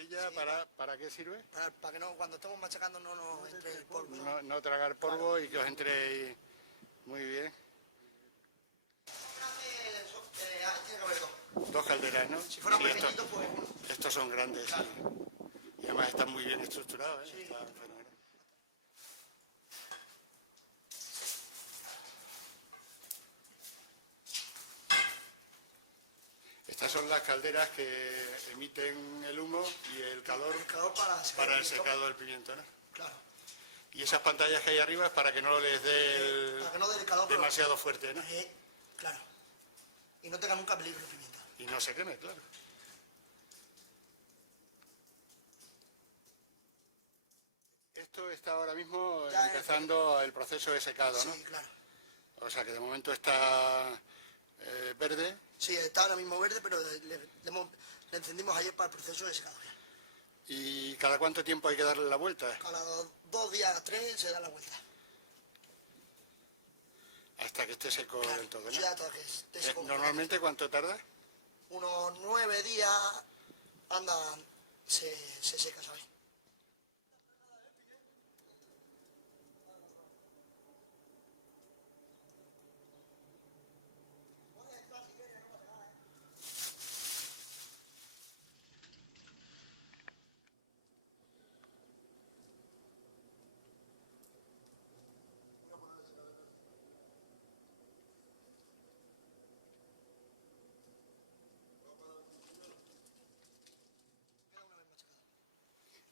mascarilla, Sí, ¿para qué sirve? Para que no, cuando estamos machacando no nos entre el polvo. No tragar polvo, claro, y que os entre muy bien. Tiene que haber dos. Dos calderas, ¿no? Si fueran sí, pequeñitos, pues uno. Estos son grandes, claro. Sí. Y además están muy bien estructurados, ¿eh? Sí. Está fenomenal. Estas son las calderas que emiten el humo y el calor para el secado del pimiento, ¿no? Claro. Y esas pantallas que hay arriba es para que no les dé el calor demasiado fuerte, ¿no? Claro. Y no tenga nunca peligro el pimiento. Y no se queme, claro. Esto está ahora mismo ya empezando el proceso de secado, ¿no? Sí, claro. O sea que de momento está verde. Sí, está ahora mismo verde, pero le encendimos ayer para el proceso de secado. ¿Y cada cuánto tiempo hay que darle la vuelta? Cada 2 días, 3 se da la vuelta. Hasta que esté seco del todo, ¿no? Sí, hasta que esté seco. ¿Normalmente cuánto tarda? Unos 9 días se seca, ¿sabes?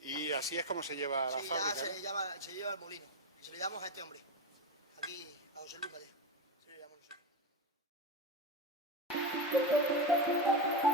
Y así es como se lleva a la fábrica, ya se lleva al molino. Se le damos a este hombre. Aquí, a José Luis Madero. Se le llamamos nosotros.